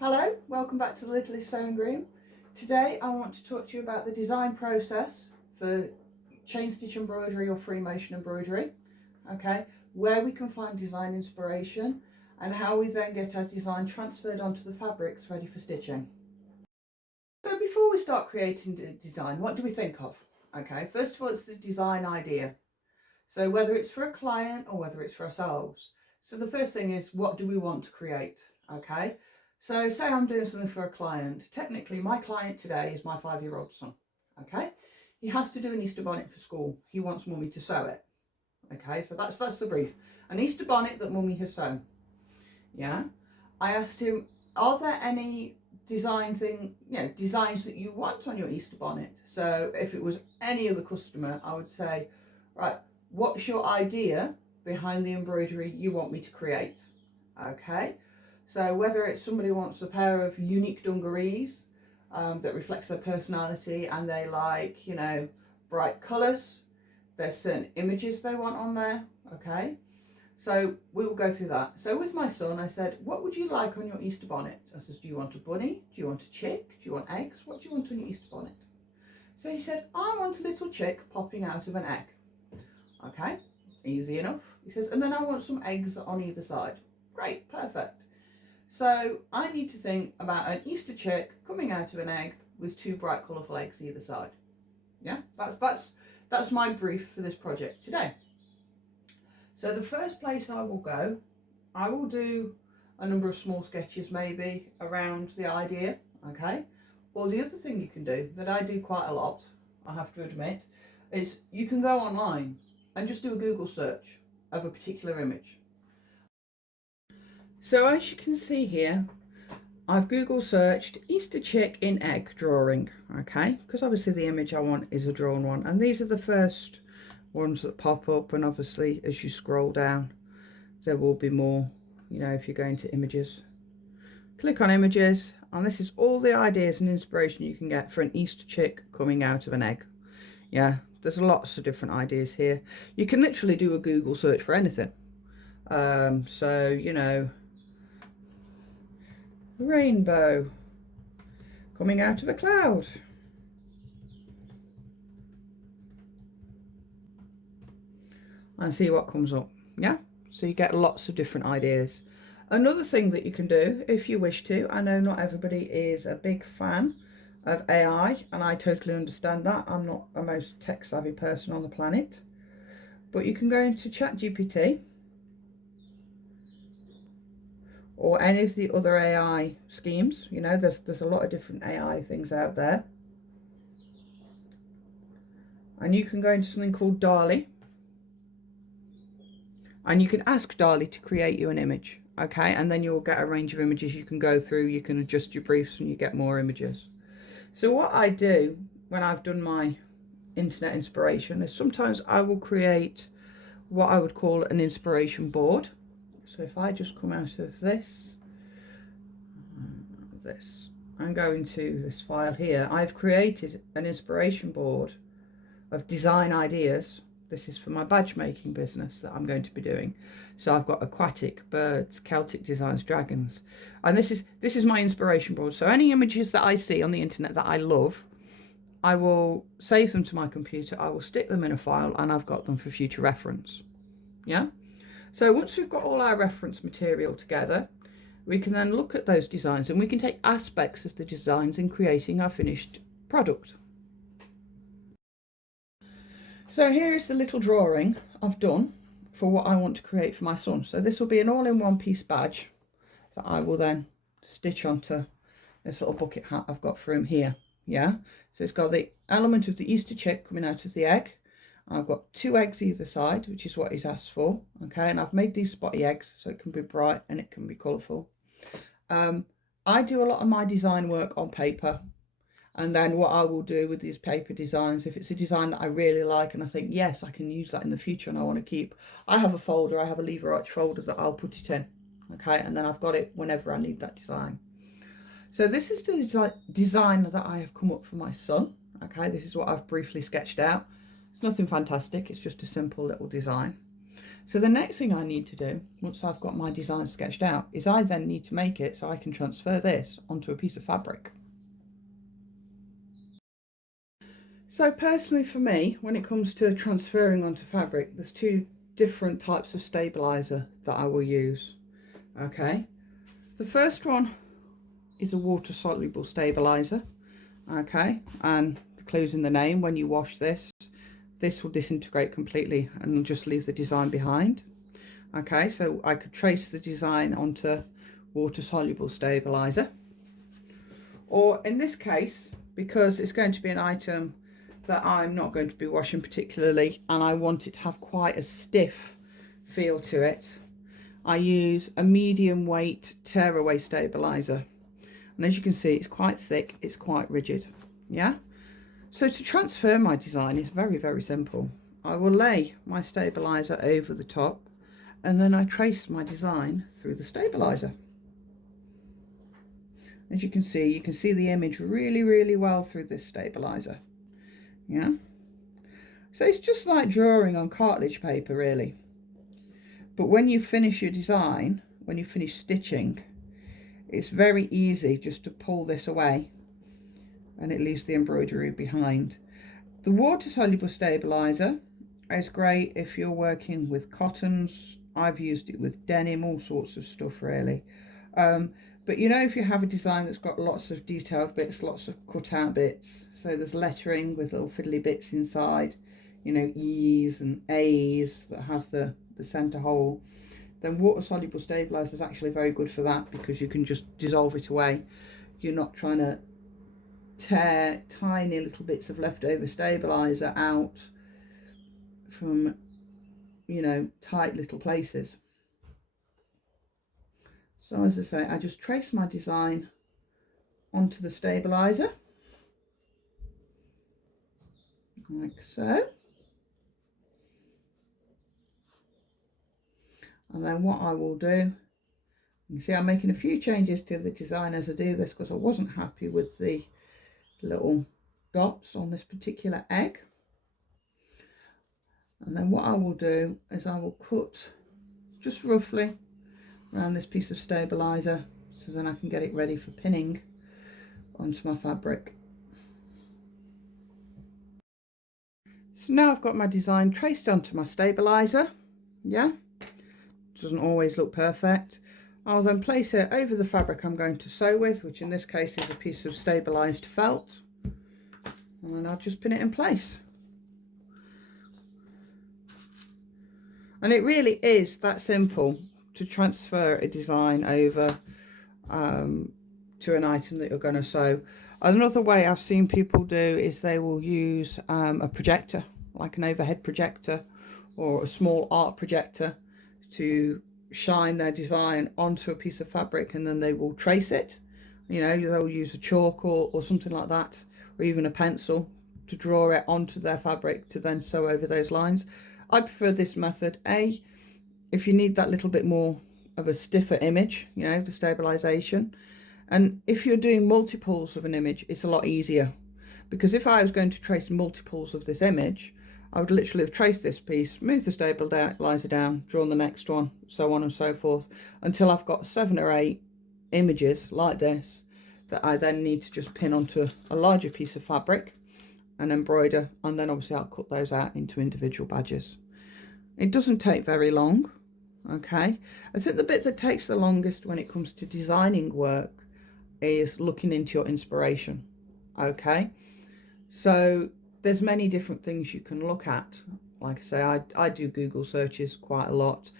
Hello, welcome back to the Littlest Sewing Room. Today I want to talk to you about the design process for chain stitch embroidery or free motion embroidery, okay, where we can find design inspiration and how we then get our design transferred onto the fabrics ready for stitching. So before we start creating the design, what do we think of? Okay, first of all, it's the design idea. So whether it's for a client or whether it's for ourselves. So the first thing is, what do we want to create? Okay. So say I'm doing something for a client. Technically, my client today is my 5-year-old son. Okay. He has to do an Easter bonnet for school. He wants mummy to sew it. Okay. So that's the brief. An Easter bonnet that mummy has sewn. Yeah. I asked him, are there any designs that you want on your Easter bonnet? So if it was any other customer, I would say, right, what's your idea behind the embroidery you want me to create? Okay. So whether it's somebody wants a pair of unique dungarees that reflects their personality and they like, bright colours, there's certain images they want on there, okay? So we will go through that. So with my son, I said, what would you like on your Easter bonnet? I says, do you want a bunny? Do you want a chick? Do you want eggs? What do you want on your Easter bonnet? So he said, I want a little chick popping out of an egg. Okay, easy enough. He says, and then I want some eggs on either side. Great, perfect. So I need to think about an Easter chick coming out of an egg with 2 bright colourful eggs either side. Yeah, that's my brief for this project today. So the first place I will go, I will do a number of small sketches maybe around the idea, okay? Or the other thing you can do that I do quite a lot, I have to admit, is you can go online and just do a Google search of a particular image. So as you can see here, I've Google searched Easter chick in egg drawing, okay? Because obviously the image I want is a drawn one. And these are the first ones that pop up. And obviously as you scroll down, there will be more, if you're going to images. Click on images. And this is all the ideas and inspiration you can get for an Easter chick coming out of an egg. Yeah, there's lots of different ideas here. You can literally do a Google search for anything. Rainbow coming out of a cloud. And see what comes up. Yeah, so you get lots of different ideas. Another thing that you can do if you wish to, I know not everybody is a big fan of AI, and I totally understand that. I'm not a most tech savvy person on the planet, but you can go into ChatGPT or any of the other AI schemes. There's a lot of different AI things out there. And you can go into something called DALL-E. And you can ask DALL-E to create you an image, okay? And then you'll get a range of images you can go through. You can adjust your briefs and you get more images. So what I do when I've done my internet inspiration is sometimes I will create what I would call an inspiration board. So if I just come out of this, and go into this file here, I've created an inspiration board of design ideas. This is for my badge making business that I'm going to be doing. So I've got aquatic, birds, Celtic designs, dragons. And this is my inspiration board. So any images that I see on the internet that I love, I will save them to my computer. I will stick them in a file and I've got them for future reference. Yeah. So once we've got all our reference material together, we can then look at those designs and we can take aspects of the designs in creating our finished product. So here is the little drawing I've done for what I want to create for my son. So this will be an all-in-one piece badge that I will then stitch onto this little bucket hat I've got for him here. Yeah, so it's got the element of the Easter chick coming out of the egg. I've got 2 eggs either side, which is what he's asked for. Okay, and I've made these spotty eggs so it can be bright and it can be colourful. I do a lot of my design work on paper. And then what I will do with these paper designs, if it's a design that I really like and I think, yes, I can use that in the future and I want to keep, I have a folder, I have a lever arch folder that I'll put it in. Okay, and then I've got it whenever I need that design. So this is the design that I have come up for my son. Okay, this is what I've briefly sketched out. It's nothing fantastic, it's just a simple little design. So the next thing I need to do, once I've got my design sketched out, is I then need to make it so I can transfer this onto a piece of fabric. So personally for me, when it comes to transferring onto fabric, there's two different types of stabilizer that I will use. Okay, the first one is a water soluble stabilizer. Okay, and the clue's in the name. When you wash this will disintegrate completely and just leave the design behind. Okay, so I could trace the design onto water soluble stabilizer, or in this case, because it's going to be an item that I'm not going to be washing particularly and I want it to have quite a stiff feel to it, I use a medium weight tearaway stabilizer. And as you can see, it's quite thick, it's quite rigid. Yeah, so to transfer my design is very, very simple. I will lay my stabilizer over the top and then I trace my design through the stabilizer. As you can see the image really, really well through this stabilizer. Yeah, so it's just like drawing on cartilage paper really, but when you finish your design, when you finish stitching, it's very easy just to pull this away and it leaves the embroidery behind. The water soluble stabilizer is great if you're working with cottons. I've used it with denim, all sorts of stuff really. But you know, if you have a design that's got lots of detailed bits, lots of cut out bits, so there's lettering with little fiddly bits inside, you know, E's and A's that have the centre hole, then water soluble stabilizer is actually very good for that, because you can just dissolve it away. You're not trying to tear tiny little bits of leftover stabilizer out from, you know, tight little places. So as I say, I just trace my design onto the stabilizer like so, and then what I will do, you can see I'm making a few changes to the design as I do this, because I wasn't happy with the little dots on this particular egg. And then what I will do is I will cut just roughly around this piece of stabilizer, so then I can get it ready for pinning onto my fabric. So now I've got my design traced onto my stabilizer. Yeah, doesn't always look perfect. I'll then place it over the fabric I'm going to sew with, which in this case is a piece of stabilized felt, and then I'll just pin it in place. And it really is that simple to transfer a design over to an item that you're going to sew. Another way I've seen people do is they will use a projector, like an overhead projector or a small art projector, to shine their design onto a piece of fabric, and then they will trace it. You know, they'll use a chalk or something like that, or even a pencil, to draw it onto their fabric to then sew over those lines. I prefer this method. If you need that little bit more of a stiffer image, you know, the stabilization. And if you're doing multiples of an image, it's a lot easier, because if I was going to trace multiples of this image, I would literally have traced this piece, moved the stabilizer down, drawn the next one, so on and so forth, until I've got 7 or 8 images like this that I then need to just pin onto a larger piece of fabric and embroider, and then obviously I'll cut those out into individual badges. It doesn't take very long. Okay, I think the bit that takes the longest when it comes to designing work is looking into your inspiration. Okay, so there's many different things you can look at. Like I say, I do Google searches quite a lot.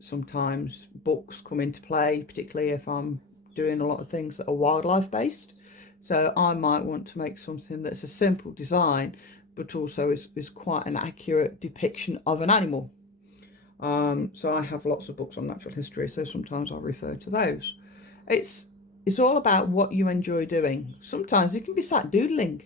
Sometimes books come into play, particularly if I'm doing a lot of things that are wildlife based. So I might want to make something that's a simple design, but also is quite an accurate depiction of an animal. So I have lots of books on natural history, so sometimes I'll refer to those. It's all about what you enjoy doing. Sometimes you can be sat doodling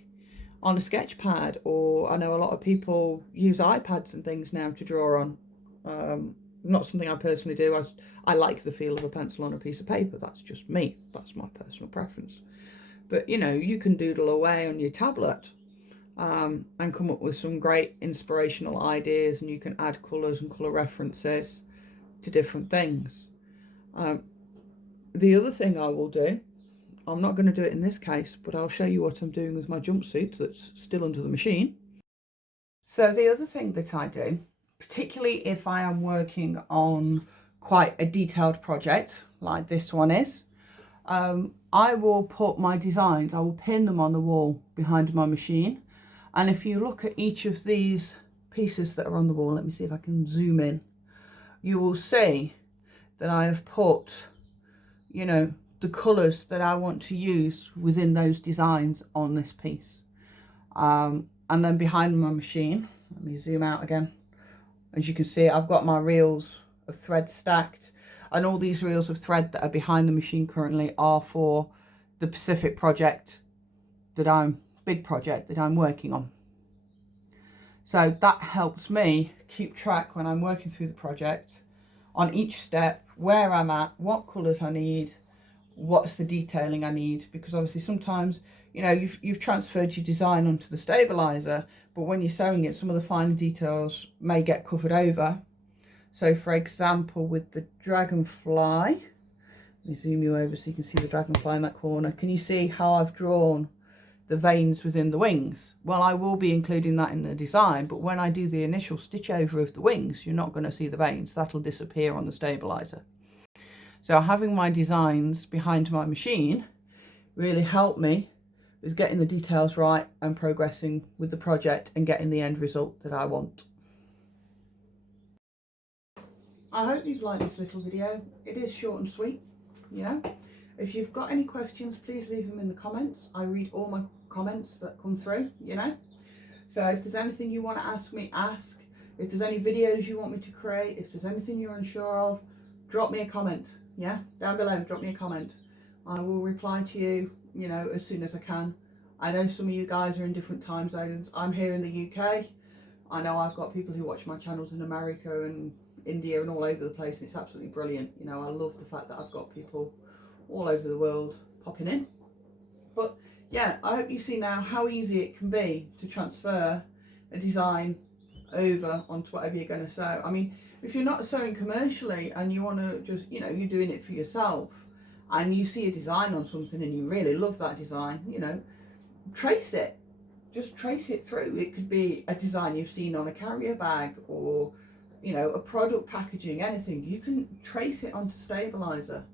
on a sketch pad, or I know a lot of people use iPads and things now to draw on. Not something I personally do. I like the feel of a pencil on a piece of paper. That's just me. That's my personal preference. But you know, you can doodle away on your tablet. and come up with some great inspirational ideas, and you can add colours and colour references to different things. The other thing I will do, I'm not going to do it in this case, but I'll show you what I'm doing with my jumpsuit that's still under the machine. So the other thing that I do, particularly if I am working on quite a detailed project like this one is, I will put my designs, I will pin them on the wall behind my machine. And if you look at each of these pieces that are on the wall, let me see if I can zoom in, you will see that I have put, you know, the colours that I want to use within those designs on this piece. And then behind my machine, let me zoom out again. As you can see, I've got my reels of thread stacked, and all these reels of thread that are behind the machine currently are for the Pacific project big project that I'm working on. So that helps me keep track when I'm working through the project on each step, where I'm at, what colours I need, what's the detailing I need, because obviously sometimes, you know, you've transferred your design onto the stabilizer, but when you're sewing it, some of the finer details may get covered over. So for example, with the dragonfly, let me zoom you over so you can see the dragonfly in that corner. Can you see how I've drawn the veins within the wings? Well, I will be including that in the design, but when I do the initial stitch over of the wings, you're not going to see the veins. That'll disappear on the stabilizer. So having my designs behind my machine really helped me with getting the details right and progressing with the project and getting the end result that I want. I hope you've liked this little video. It is short and sweet, you know. If you've got any questions, please leave them in the comments. I read all my comments that come through, you know. So if there's anything you want to ask me, ask. If there's any videos you want me to create, if there's anything you're unsure of, drop me a comment, yeah? Down below, drop me a comment. I will reply to you, you know, as soon as I can. I know some of you guys are in different time zones. I'm here in the UK. I know I've got people who watch my channels in America and India and all over the place, and it's absolutely brilliant. You know, I love the fact that I've got people all over the world popping in. But yeah, I hope you see now how easy it can be to transfer a design over onto whatever you're going to sew. I mean, if you're not sewing commercially and you want to just, you know, you're doing it for yourself and you see a design on something and you really love that design, you know, trace it. Just trace it through. It could be a design you've seen on a carrier bag or, you know, a product packaging, anything. You can trace it onto stabilizer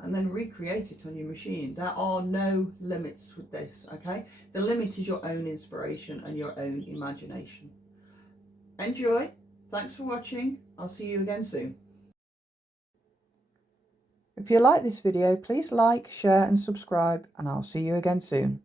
and then recreate it on your machine. There are no limits with this, okay? The limit is your own inspiration and your own imagination. Enjoy. Thanks for watching. I'll see you again soon. If you like this video, please like, share and subscribe, and I'll see you again soon.